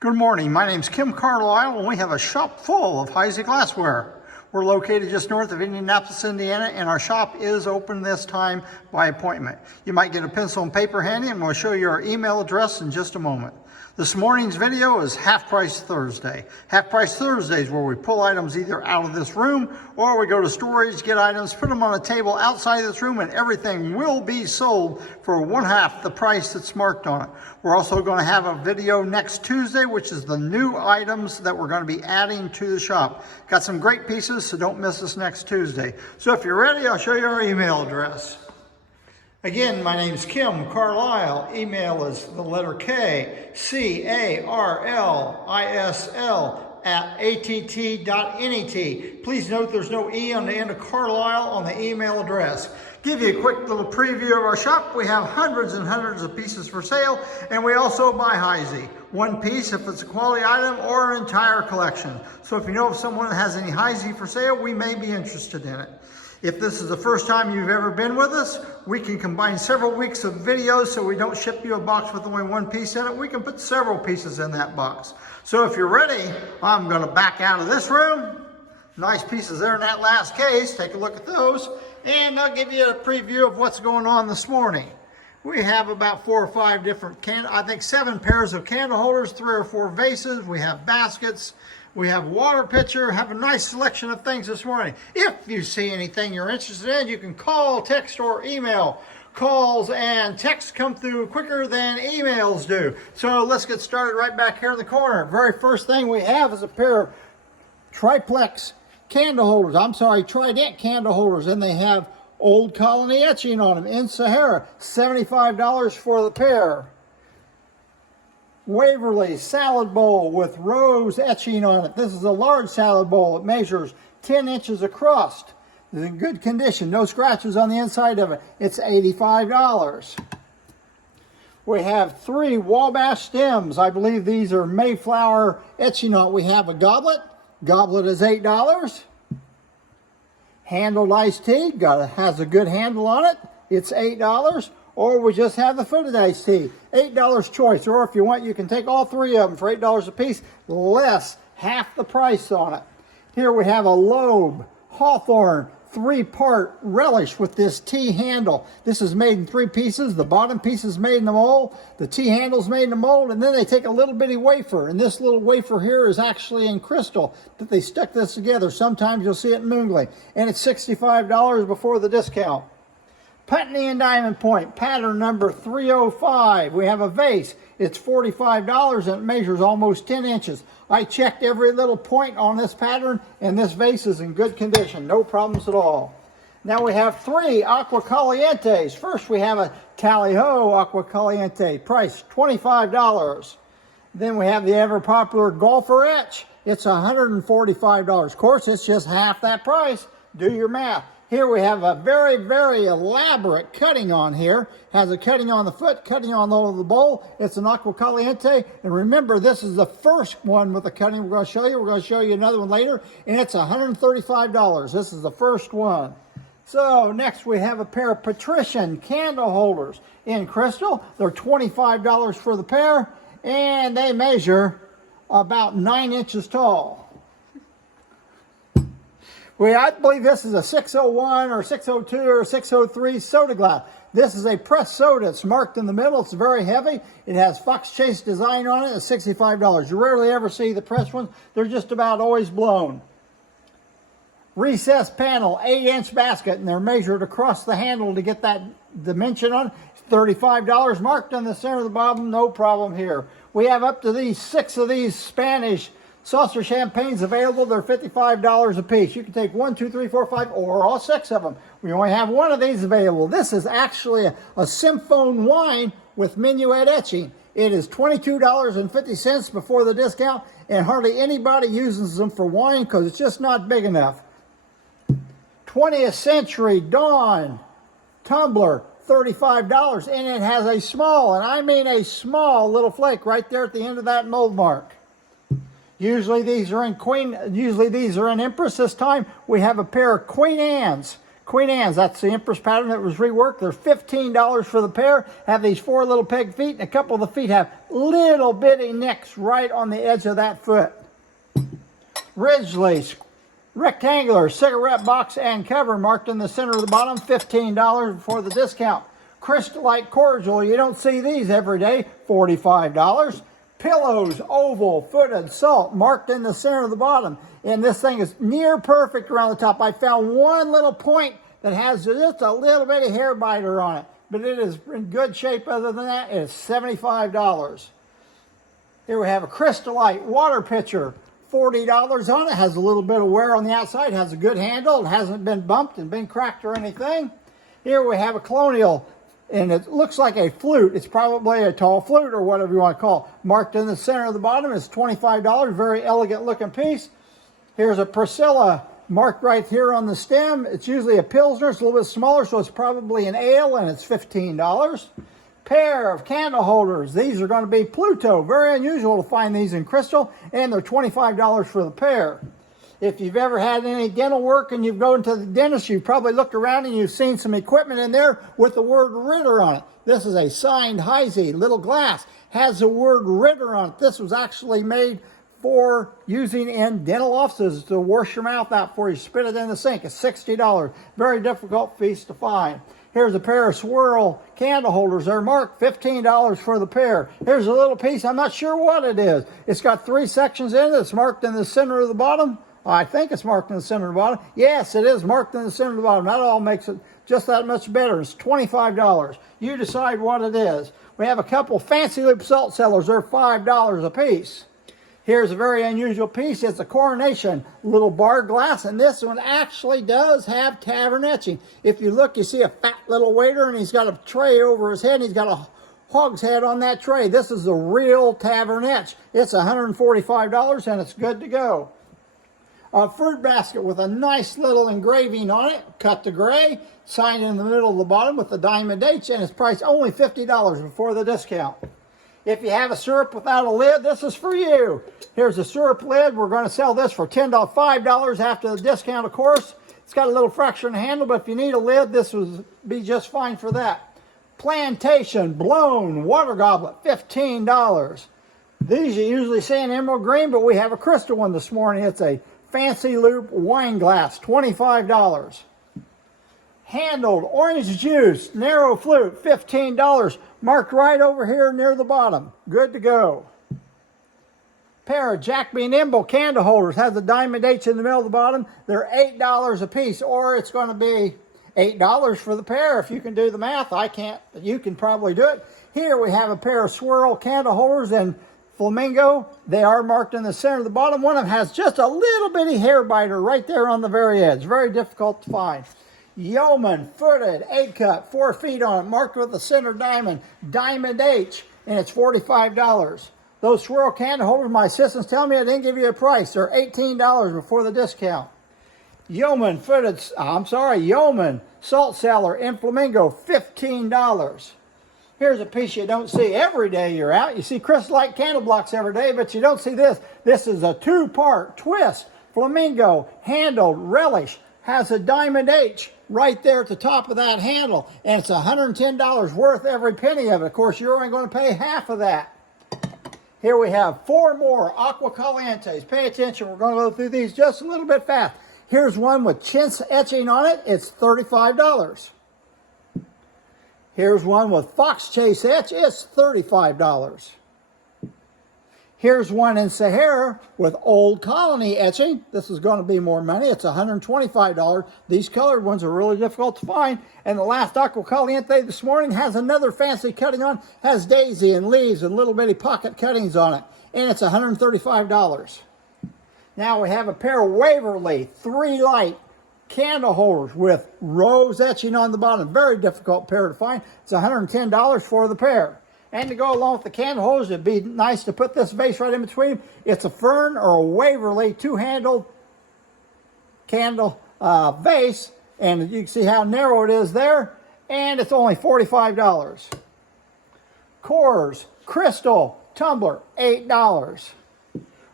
Good morning, my name's Kim Carlisle and we have a shop full of Heisey glassware. We're located just north of Indianapolis, Indiana, and our shop is open this time by appointment. You might get a pencil and paper handy, and we'll show you our email address in just a moment. This morning's video is Half Price Thursday. Half Price Thursday is where we pull items either out of this room or we go to storage, get items, put them on a table outside this room, and everything will be sold for 1/2 the price that's marked on it. We're also going to have a video next Tuesday, which is the new items that we're going to be adding to the shop. Got some great pieces, so don't miss us next Tuesday. So if you're ready, I'll show you our email address. Again, my name's Kim Carlisle. Email is the letter K, CARLISL @att.net. Please note there's no E on the end of Carlisle on the email address. Give you a quick little preview of our shop. We have hundreds and hundreds of pieces for sale, and we also buy Heisey. One piece if it's a quality item, or an entire collection. So if you know of someone that has any Heisey for sale, we may be interested in it. If this is the first time you've ever been with us, we can combine several weeks of videos so we don't ship you a box with only one piece in it. We can put several pieces in that box. So if you're ready, I'm going to back out of this room. Nice pieces there in that last case. Take a look at those. And I'll give you a preview of what's going on this morning. We have about 4 or 5 different, I think 7 pairs of candle holders, 3 or 4 vases. We have baskets. We have water pitcher, have a nice selection of things this morning. If you see anything you're interested in, you can call, text, or email. Calls and texts come through quicker than emails do. So let's get started right back here in the corner. Very first thing we have is a pair of triplex candle holders. Trident candle holders, and they have Old Colony etching on them in Sahara. $75 for the pair. Waverly salad bowl with rose etching on it. This is a large salad bowl. It measures 10 inches across. It's in good condition. No scratches on the inside of it. It's $85. We have 3 Wabash stems. I believe these are Mayflower etching on it. We have a goblet. Goblet is $8. Handled iced tea. Has a good handle on it. It's $8. Or we just have the footed iced tea, $8 choice. Or if you want, you can take all 3 of them for $8 a piece, less half the price on it. Here we have a Loeb Hawthorne 3-part Relish with this T handle. This is made in 3 pieces. The bottom piece is made in the mold. The T handle is made in the mold, and then they take a little bitty wafer. And this little wafer here is actually in crystal, that they stuck this together. Sometimes you'll see it in Moongly. And it's $65 before the discount. Putney and Diamond Point, pattern number 305. We have a vase. It's $45 and it measures almost 10 inches. I checked every little point on this pattern, and this vase is in good condition. No problems at all. Now we have 3 Aqua Calientes. First we have a Tally-Ho Aqua Caliente, price $25. Then we have the ever popular Golfer Etch. It's $145. Of course, it's just half that price. Do your math. Here we have a very, very elaborate cutting on here. Has a cutting on the foot, cutting on the bowl. It's an Aqua Caliente. And remember, this is the first one with the cutting we're going to show you. We're going to show you another one later. And it's $135. This is the first one. So next we have a pair of Patrician candle holders in crystal. They're $25 for the pair. And they measure about 9 inches tall. I believe this is a 601 or 602 or 603 soda glass. This is a pressed soda. It's marked in the middle. It's very heavy. It has Fox Chase design on it. It's $65. You rarely ever see the pressed ones. They're just about always blown. Recessed panel, 8-inch basket, and they're measured across the handle to get that dimension on it. It's $35 marked on the center of the bottom. No problem here. We have up to 6 of these Spanish saucer champagnes available. They're $55 a piece. You can take 1, 2, 3, 4, 5, or all 6 of them. We only have 1 of these available. This is actually a Symphone wine with minuet etching. It is $22.50 before the discount, and hardly anybody uses them for wine because it's just not big enough. 20th Century Dawn tumbler, $35, and it has a small, and I mean a small little flake right there at the end of that mold mark. Usually these are in Empress. This time we have a pair of Queen Anne's Queen Anne's, that's the Empress pattern that was reworked. They're $15 for the pair. Have these 4 little peg feet, and a couple of the feet have little bitty nicks right on the edge of that foot. Ridgely, rectangular cigarette box and cover, marked in the center of the bottom, $15 before the discount. Crystallite cordial, you don't see these every day, $45. Pillows, oval, footed, salt, marked in the center of the bottom. And this thing is near perfect around the top. I found one little point that has just a little bitty hair biter on it, but it is in good shape. Other than that, it's $75. Here we have a Crystallite water pitcher, $40 on it. Has a little bit of wear on the outside, has a good handle, it hasn't been bumped and been cracked or anything. Here we have a colonial, and it looks like a flute. It's probably a tall flute or whatever you want to call it. Marked in the center of the bottom is $25. Very elegant looking piece. Here's a Priscilla, marked right here on the stem. It's usually a Pilsner. It's a little bit smaller, so it's probably an ale, and it's $15. Pair of candle holders. These are going to be Pluto. Very unusual to find these in crystal, and they're $25 for the pair. If you've ever had any dental work and you've gone to the dentist, you've probably looked around and you've seen some equipment in there with the word Ritter on it. This is a signed Heisey little glass. Has the word Ritter on it. This was actually made for using in dental offices to wash your mouth out before you spit it in the sink. It's $60. Very difficult piece to find. Here's a pair of Swirl candle holders. They're marked $15 for the pair. Here's a little piece. I'm not sure what it is. It's got 3 sections in it. It's marked in the center of the bottom. I think it's marked in the center of the bottom. Yes, it is marked in the center of the bottom. That all makes it just that much better. It's $25. You decide what it is. We have a couple fancy loop salt cellars. They're $5 a piece. Here's a very unusual piece. It's a coronation little bar glass, and this one actually does have tavern etching. If you look, you see a fat little waiter, and he's got a tray over his head, and he's got a hog's head on that tray. This is the real tavern etch. It's $145, and it's good to go. A fruit basket with a nice little engraving on it, cut to gray, signed in the middle of the bottom with the diamond H, and it's priced only $50 before the discount. If you have a syrup without a lid, this is for you. Here's a syrup lid. We're going to sell this for $5 after the discount, of course. It's got a little fracture in the handle, but if you need a lid, this would be just fine for that. Plantation blown water goblet, $15. These you usually see in emerald green, but we have a crystal one this morning. It's a fancy loop wine glass, $25. Handled orange juice, narrow flute, $15. Marked right over here near the bottom. Good to go. Pair of Jack B. Nimble candle holders. Has a diamond H in the middle of the bottom. They're $8 a piece, or it's going to be $8 for the pair. If you can do the math, I can't. You can probably do it. Here we have a pair of Swirl candle holders in Flamingo. They are marked in the center of the bottom. One of them has just a little bitty hair biter right there on the very edge. Very difficult to find. Yeoman footed 8-cut, 4 feet on it, marked with a center diamond, diamond H, and it's $45. Those Swirl candle holders, my assistants tell me I didn't give you a price. They're $18 before the discount. Yeoman salt cellar in Flamingo, $15. Here's a piece you don't see every day you're out. You see Crystallite candle blocks every day, but you don't see this. This is a 2-part twist. Flamingo, handled, Relish, has a diamond H right there at the top of that handle, and it's $110 worth every penny of it. Of course, you're only going to pay half of that. Here we have 4 more Aqua Calientes. Pay attention. We're going to go through these just a little bit fast. Here's one with chintz etching on it. It's $35. Here's one with fox chase etch. It's $35. Here's one in Sahara with Old Colony etching. This is going to be more money. It's $125. These colored ones are really difficult to find. And the last Aqua Caliente this morning has another fancy cutting on. Has daisy and leaves and little bitty pocket cuttings on it. And it's $135. Now we have a pair of Waverly 3-light candle holders with rose etching on the bottom. Very difficult pair to find. It's $110 for the pair. And to go along with the candle holders, it'd be nice to put this vase right in between. It's a Fern or a Waverly 2-handled candle vase. And you can see how narrow it is there. And it's only $45. Coors Crystal tumbler, $8.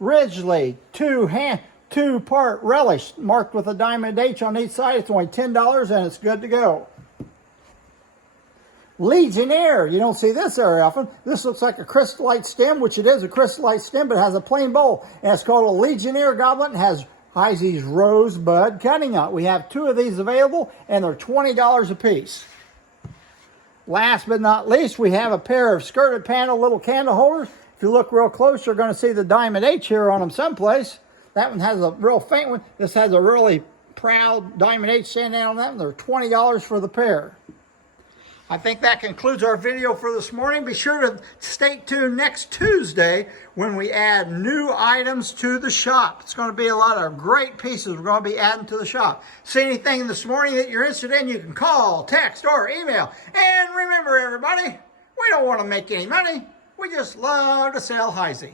Ridgely 2-part Relish marked with a diamond H on each side. It's only $10 and it's good to go. Legionnaire, you don't see this very often. This looks like a Crystallite stem, which it is a Crystallite stem, but it has a plain bowl. And it's called a Legionnaire goblet and has Heisey's rosebud cutting on it. We have 2 of these available, and they're $20 a piece. Last but not least, we have a pair of skirted panel little candle holders. If you look real close, you're going to see the diamond H here on them someplace. That one has a real faint one. This has a really proud diamond H standing out on that one. They're $20 for the pair. I think that concludes our video for this morning. Be sure to stay tuned next Tuesday when we add new items to the shop. It's going to be a lot of great pieces we're going to be adding to the shop. See anything this morning that you're interested in, you can call, text, or email. And remember, everybody, we don't want to make any money. We just love to sell Heisey.